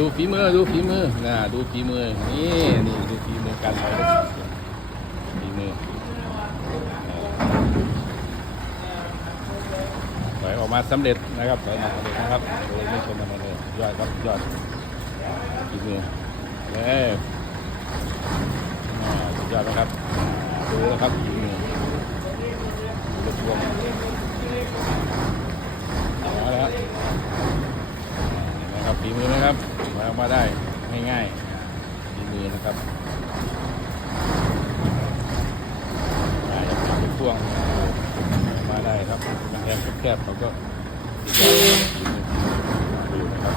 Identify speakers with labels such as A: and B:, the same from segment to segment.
A: ดูฝีมือดูฝีมือนะดูฝีมือนี่นี่ดูฝีมือการถอยฝีมือถอยออกมาสำเร็จนะครับถอยมาสำเร็จนะครับโดยไม่ชนอะไรเลยยอดครับยอดฝีมือเอ้ยอ่าสุดยอดนะครับดูนะครับฝีมือรถพ่วงเอาละครับ นะ ครับฝีมือนะครับมาออกมาได้ง่ายๆฝีมือนะครับง่ายจะเป็นพ่วงมาได้ครับมันแคบแคบๆเขาก็ดูนะครับ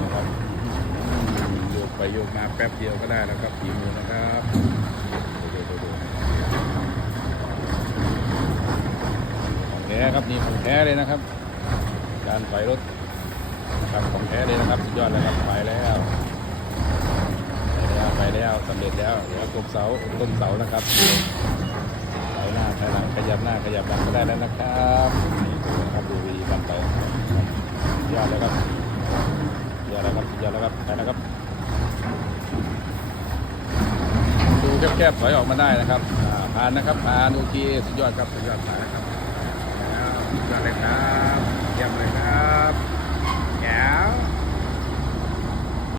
A: นะครับโยกไปโยกมาแป๊บเดียวก็ได้แล้วครับฝีมือนะครับของแท้ครับนี่ของแท้เลยนะครับ การถอยรถ ครับของแท้เลยนะครับสุดยอดเลยครับไปแล้วไปแล้วไปแล้วสำเร็จแล้วเดี๋ยวกบเสาต้นเสานะครับถอยหน้าถอยหลังขยับหน้าขยับหลังก็ได้แล้วนะครับนี่ดูนะครับดูวิธีการไปสุดยอดเลยครับสุดยอดแล้วครับสุดยอดแล้วครับไปนะครับดูแคบๆถอยออกมาได้นะครับอ่าผ่านนะครับผ่านโอเคสุดยอดครับสุดยอดผ่านนะครับสุดยอดเลยครับ